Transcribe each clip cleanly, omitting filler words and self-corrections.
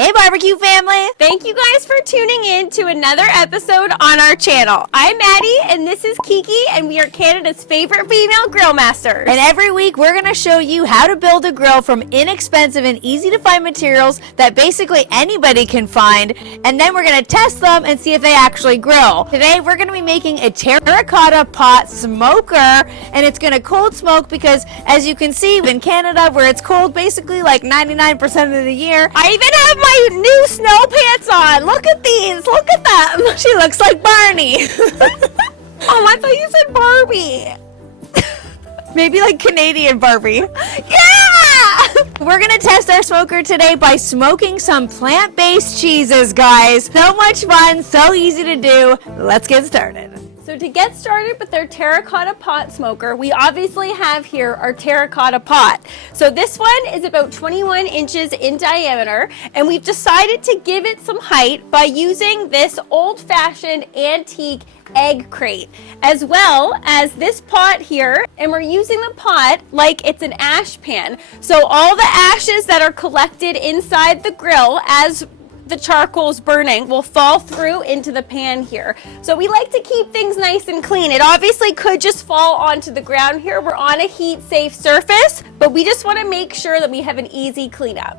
Hey barbecue family! Thank you guys for tuning in to another episode on our channel. I'm Maddie and this is Kiki and we are Canada's favorite female grill masters. And every week we're going to show you how to build a grill from inexpensive and easy to find materials that basically anybody can find, and then we're going to test them and see if they actually grill. Today we're going to be making a Terra Cotta Pot smoker, and it's going to cold smoke because as you can see in Canada where it's cold basically like 99% of the year. I even have my new snow pants on. Look at these. Look at them. She looks like Barney. Oh, I thought you said Barbie. Maybe like Canadian Barbie. Yeah! We're gonna test our smoker today by smoking some plant-based cheeses, guys. So much fun, so easy to do. Let's get started. So to get started with our Terra Cotta Pot smoker, we obviously have here our Terra Cotta Pot. So this one is about 21 inches in diameter, and we've decided to give it some height by using this old-fashioned antique egg crate, as well as this pot here, and we're using the pot like it's an ash pan. So all the ashes that are collected inside the grill as the charcoal's burning will fall through into the pan here. So we like to keep things nice and clean. It obviously could just fall onto the ground here. We're on a heat safe surface, but we just want to make sure that we have an easy cleanup.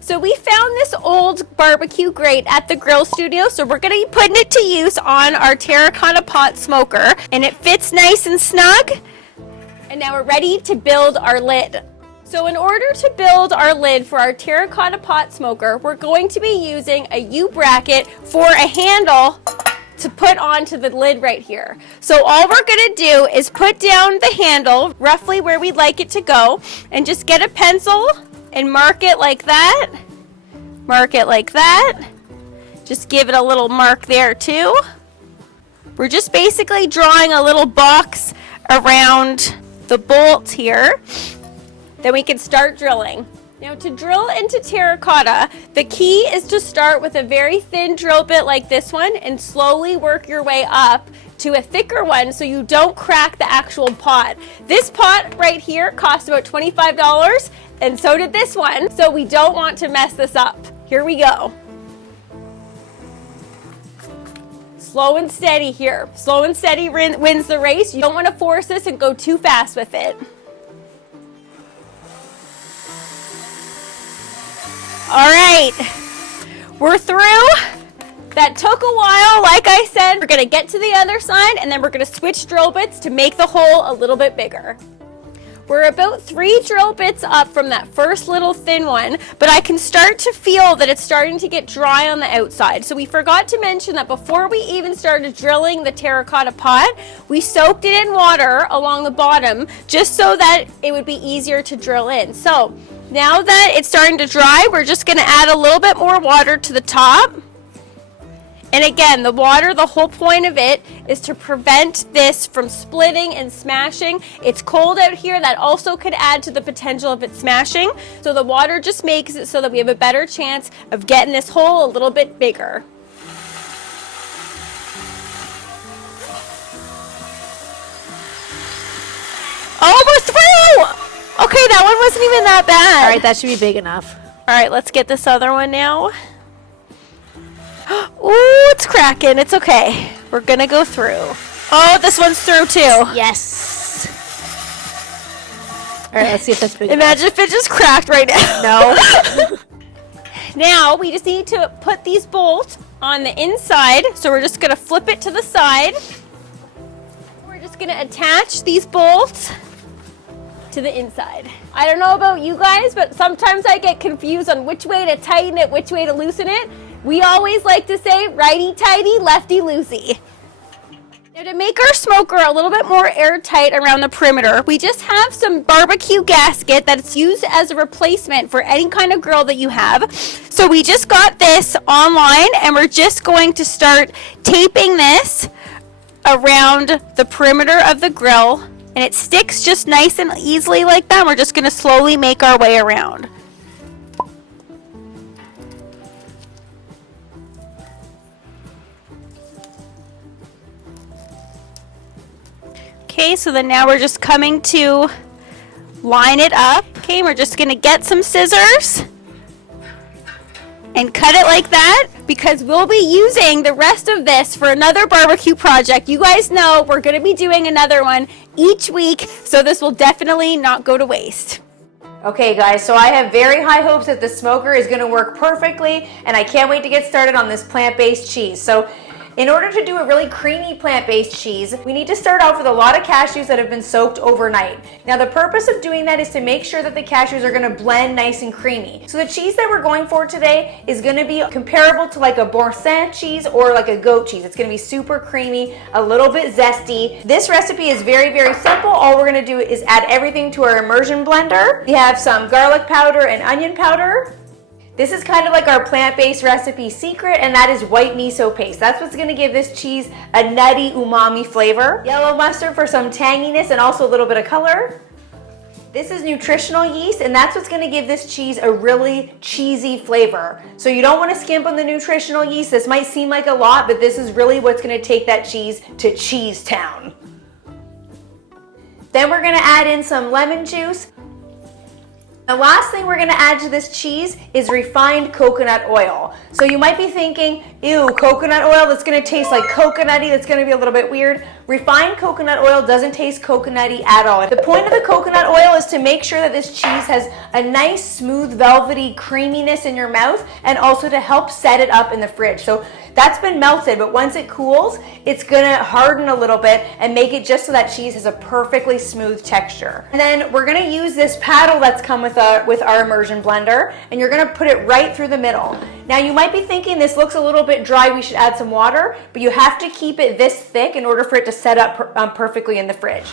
So we found this old barbecue grate at the grill studio, so we're going to be putting it to use on our Terra Cotta Pot smoker, and it fits nice and snug. And now we're ready to build our lid. So in order to build our lid for our Terra Cotta Pot smoker, we're going to be using a U-bracket for a handle to put onto the lid right here. So all we're gonna do is put down the handle roughly where we'd like it to go, and just get a pencil and mark it like that. Mark it like that. Just give it a little mark there too. We're just basically drawing a little box around the bolt here. Then we can start drilling. Now to drill into Terra Cotta, the key is to start with a very thin drill bit like this one and slowly work your way up to a thicker one so you don't crack the actual pot. This pot right here cost about $25, and so did this one, so we don't want to mess this up. Here we go. Slow and steady here. Slow and steady wins the race. You don't want to force this and go too fast with it. All right, we're through. That took a while. Like I said, we're gonna get to the other side and then we're gonna switch drill bits to make the hole a little bit bigger. We're about 3 drill bits up from that first little thin one, but I can start to feel that it's starting to get dry on the outside. So we forgot to mention that before we even started drilling the Terra Cotta pot, we soaked it in water along the bottom just so that it would be easier to drill in. So now that it's starting to dry, we're just going to add a little bit more water to the top. And again, the water, the whole point of it is to prevent this from splitting and smashing. It's cold out here. That also could add to the potential of it smashing. So the water just makes it so that we have a better chance of getting this hole a little bit bigger. Oh, we're through! Okay, that one wasn't even that bad. All right, that should be big enough. All right, let's get this other one now. Ooh, it's cracking. It's okay. We're gonna go through. Oh, this one's through too. Yes. All right, let's see if that's big Imagine if it just cracked right now. No. Now we just need to put these bolts on the inside. So we're just gonna flip it to the side. We're just gonna attach these bolts to the inside. I don't know about you guys, but sometimes I get confused on which way to tighten it, which way to loosen it. We always like to say righty-tighty, lefty-loosey. Now to make our smoker a little bit more airtight around the perimeter, we just have some barbecue gasket that's used as a replacement for any kind of grill that you have. So we just got this online and we're just going to start taping this around the perimeter of the grill. And it sticks just nice and easily like that. We're just going to slowly make our way around. Okay, so then now we're just coming to line it up. Okay, we're just going to get some scissors. and cut it like that because we'll be using the rest of this for another barbecue project. You guys know we're going to be doing another one each week, so this will definitely not go to waste. Okay guys, so I have very high hopes that the smoker is going to work perfectly, and I can't wait to get started on this plant-based cheese. So in order to do a really creamy plant-based cheese, we need to start off with a lot of cashews that have been soaked overnight. Now the purpose of doing that is to make sure that the cashews are going to blend nice and creamy. So the cheese that we're going for today is going to be comparable to like a Boursin cheese or like a goat cheese. It's going to be super creamy, a little bit zesty. This recipe is very, very simple. All we're going to do is add everything to our immersion blender. We have some garlic powder and onion powder. This is kind of like our plant-based recipe secret, and that is white miso paste. That's what's going to give this cheese a nutty umami flavor. Yellow mustard for some tanginess and also a little bit of color. This is nutritional yeast, and that's what's going to give this cheese a really cheesy flavor. So you don't want to skimp on the nutritional yeast. This might seem like a lot, but this is really what's going to take that cheese to Cheese Town. Then we're going to add in some lemon juice. The last thing we're going to add to this cheese is refined coconut oil. So you might be thinking, ew, coconut oil, that's going to taste like coconutty, that's going to be a little bit weird. Refined coconut oil doesn't taste coconutty at all. The point of the coconut oil is to make sure that this cheese has a nice, smooth, velvety creaminess in your mouth, and also to help set it up in the fridge. So that's been melted, but once it cools, it's gonna harden a little bit and make it just so that cheese has a perfectly smooth texture. And then we're gonna use this paddle that's come with our immersion blender, and you're gonna put it right through the middle. Now you might be thinking this looks a little bit dry, we should add some water, but you have to keep it this thick in order for it to set up perfectly in the fridge.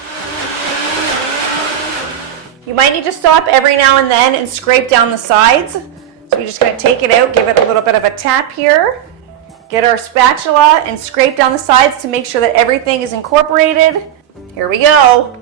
You might need to stop every now and then and scrape down the sides. So you're just gonna take it out, give it a little bit of a tap here. Get our spatula and scrape down the sides to make sure that everything is incorporated. Here we go.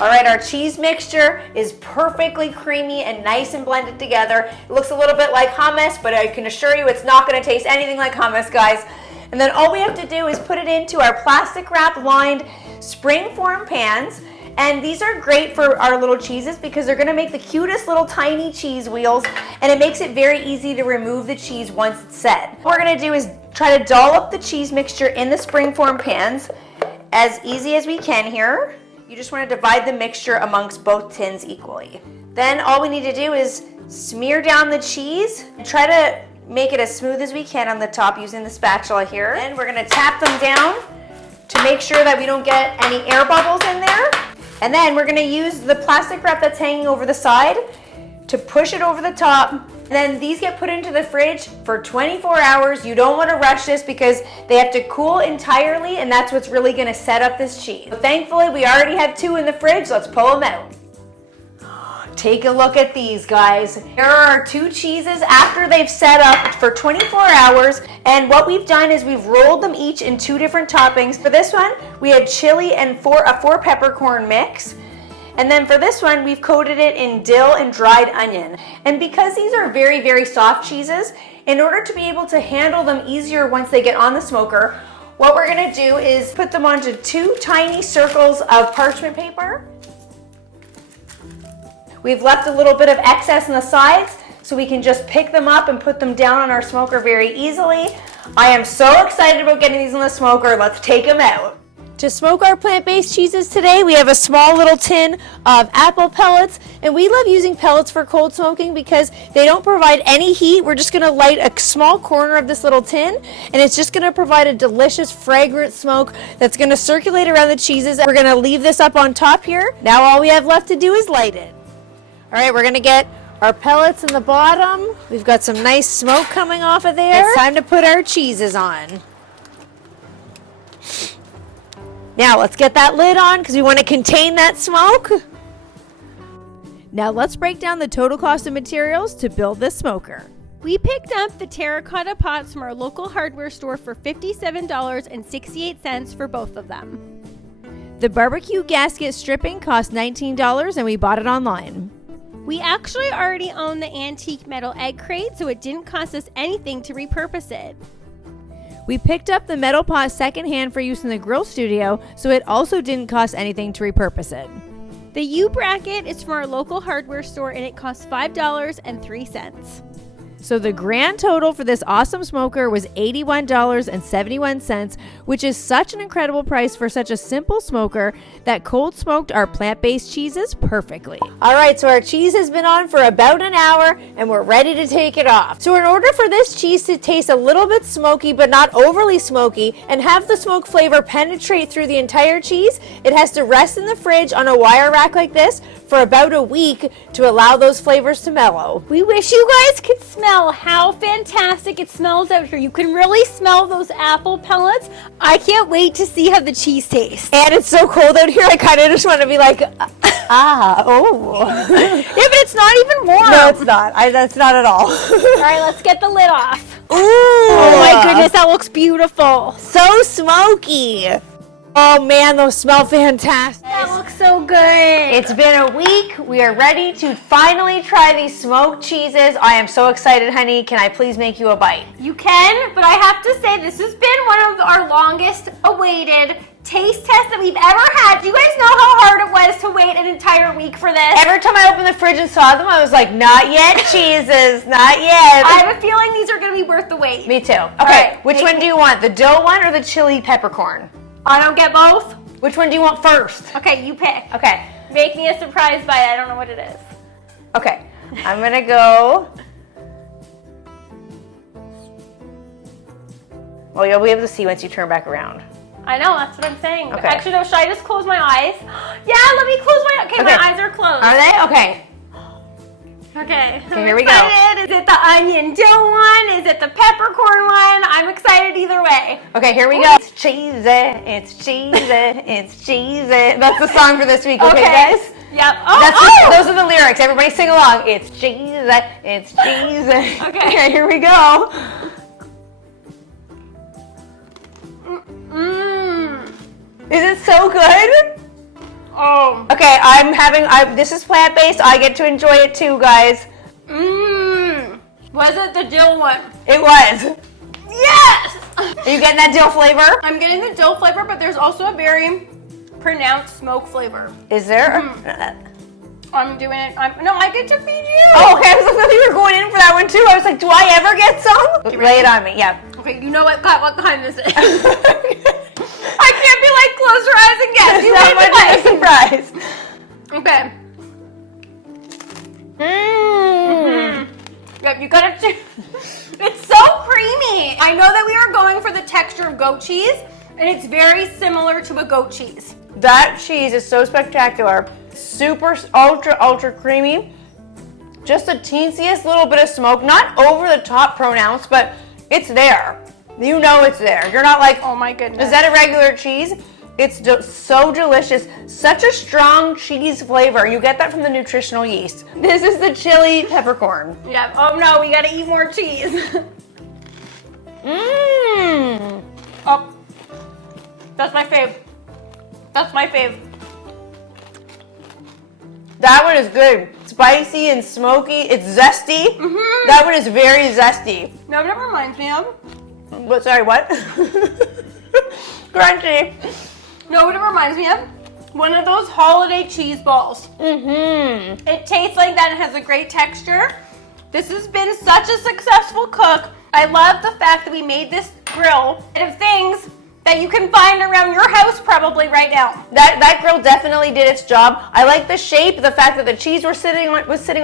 All right, our cheese mixture is perfectly creamy and nice and blended together. It looks a little bit like hummus, but I can assure you it's not gonna taste anything like hummus, guys. And then all we have to do is put it into our plastic wrap lined springform pans. And these are great for our little cheeses because they're gonna make the cutest little tiny cheese wheels, and it makes it very easy to remove the cheese once it's set. What we're gonna do is try to dollop the cheese mixture in the springform pans as easy as we can here. You just wanna divide the mixture amongst both tins equally. Then all we need to do is smear down the cheese and try to make it as smooth as we can on the top using the spatula here. Then we're gonna tap them down to make sure that we don't get any air bubbles in there. And then we're gonna use the plastic wrap that's hanging over the side to push it over the top. And then these get put into the fridge for 24 hours. You don't wanna rush this because they have to cool entirely, and that's what's really gonna set up this cheese. So thankfully, we already have 2 in the fridge. Let's pull them out. Take a look at these, guys. Here are our 2 cheeses after they've set up for 24 hours. And what we've done is we've rolled them each in 2 different toppings. For this one, we had chili and a 4 peppercorn mix. And then for this one, we've coated it in dill and dried onion. And because these are very, very soft cheeses, in order to be able to handle them easier once they get on the smoker, what we're gonna do is put them onto 2 tiny circles of parchment paper. We've left a little bit of excess on the sides, so we can just pick them up and put them down on our smoker very easily. I am so excited about getting these in the smoker. Let's take them out. To smoke our plant-based cheeses today, we have a small little tin of apple pellets, and we love using pellets for cold smoking because they don't provide any heat. We're just gonna light a small corner of this little tin, and it's just gonna provide a delicious, fragrant smoke that's gonna circulate around the cheeses. We're gonna leave this up on top here. Now all we have left to do is light it. All right, we're gonna get our pellets in the bottom. We've got some nice smoke coming off of there. It's time to put our cheeses on. Now let's get that lid on because we want to contain that smoke. Now let's break down the total cost of materials to build this smoker. We picked up the Terra Cotta pots from our local hardware store for $57.68 for both of them. The barbecue gasket stripping cost $19 and we bought it online. We actually already own the antique metal egg crate, so it didn't cost us anything to repurpose it. We picked up the metal pot secondhand for use in the grill studio, so it also didn't cost anything to repurpose it. The U bracket is from our local hardware store and it costs $5.03. So the grand total for this awesome smoker was $81.71, which is such an incredible price for such a simple smoker that cold smoked our plant-based cheeses perfectly. All right, so our cheese has been on for about an hour and we're ready to take it off. So in order for this cheese to taste a little bit smoky but not overly smoky and have the smoke flavor penetrate through the entire cheese, it has to rest in the fridge on a wire rack like this for about a week to allow those flavors to mellow. We wish you guys could smell how fantastic it smells out here. You can really smell those apple pellets. I can't wait to see how the cheese tastes. And it's so cold out here, I kind of just want to be like, oh. Yeah, but it's not even warm. No, it's not. That's not at all. All right, let's get the lid off. Ooh. Oh my goodness, that looks beautiful. So smoky. Oh man, those smell fantastic. That looks so good. It's been a week. We are ready to finally try these smoked cheeses. I am so excited, honey. Can I please make you a bite? You can, but I have to say this has been one of our longest awaited taste tests that we've ever had. Do you guys know how hard it was to wait an entire week for this? Every time I opened the fridge and saw them, I was like, not yet, cheeses, not yet. I have a feeling these are going to be worth the wait. Me too. Okay, right, which one do you want? The dough one or the chili peppercorn? I don't get both. Which one do you want first? Okay, you pick. Okay. Make me a surprise bite. I don't know what it is. Okay, I'm gonna go. Well, you'll be able to see once you turn back around. I know, that's what I'm saying. Okay. Actually, no, should I just close my eyes? Yeah, let me close my eyes. Okay, my eyes are closed. Are they? Okay. Okay, here we go. Is it the onion dough one? Is it the peppercorn one? I'm excited either way. Okay, here we go. It's cheesy, it's cheesy, it's cheesy. That's the song for this week, okay guys? Yep. Those are the lyrics. Everybody sing along. It's cheesy, it's cheesy. Okay, here we go. Is it so good? Oh. Okay, this is plant-based. I get to enjoy it too, guys. Was it the dill one? It was. Yes! Are you getting that dill flavor? I'm getting the dill flavor, but there's also a very pronounced smoke flavor. Is there? I'm doing it. No, I get to feed you. Oh, okay. I was like, you were going in for that one too. I was like, do I ever get some? Lay it on me. Yeah. Okay, you know what kind this is. I can't be like, close your eyes and guess. You that much of a surprise. Okay. Yep, you gotta. It's so creamy. I know that we are going for the texture of goat cheese, and it's very similar to a goat cheese. That cheese is so spectacular. Super, ultra creamy. Just the teensiest little bit of smoke. Not over the top pronounced, but it's there. You know it's there. You're not like, oh my goodness. Is that a regular cheese? It's so delicious. Such a strong cheese flavor. You get that from the nutritional yeast. This is the chili peppercorn. Yeah. Oh no, we gotta eat more cheese. Oh, that's my fave. That's my fave. That one is good. Spicy and smoky. It's zesty. That one is very zesty. No, that reminds me of. What? Sorry, what? Crunchy. No, what it reminds me of? One of those holiday cheese balls. It tastes like that and has a great texture. This has been such a successful cook. I love the fact that we made this grill out of things that you can find around your house probably right now. That grill definitely did its job. I like the shape, the fact that the cheese was sitting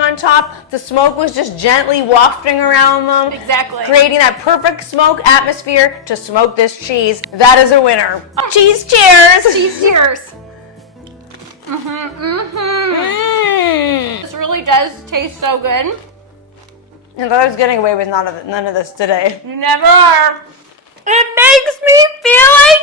on top, the smoke was just gently wafting around them. Exactly. Creating that perfect smoke atmosphere to smoke this cheese. That is a winner. Cheese cheers! Cheese cheers. This really does taste so good. I thought I was getting away with none of this today. You never are. It makes me feel like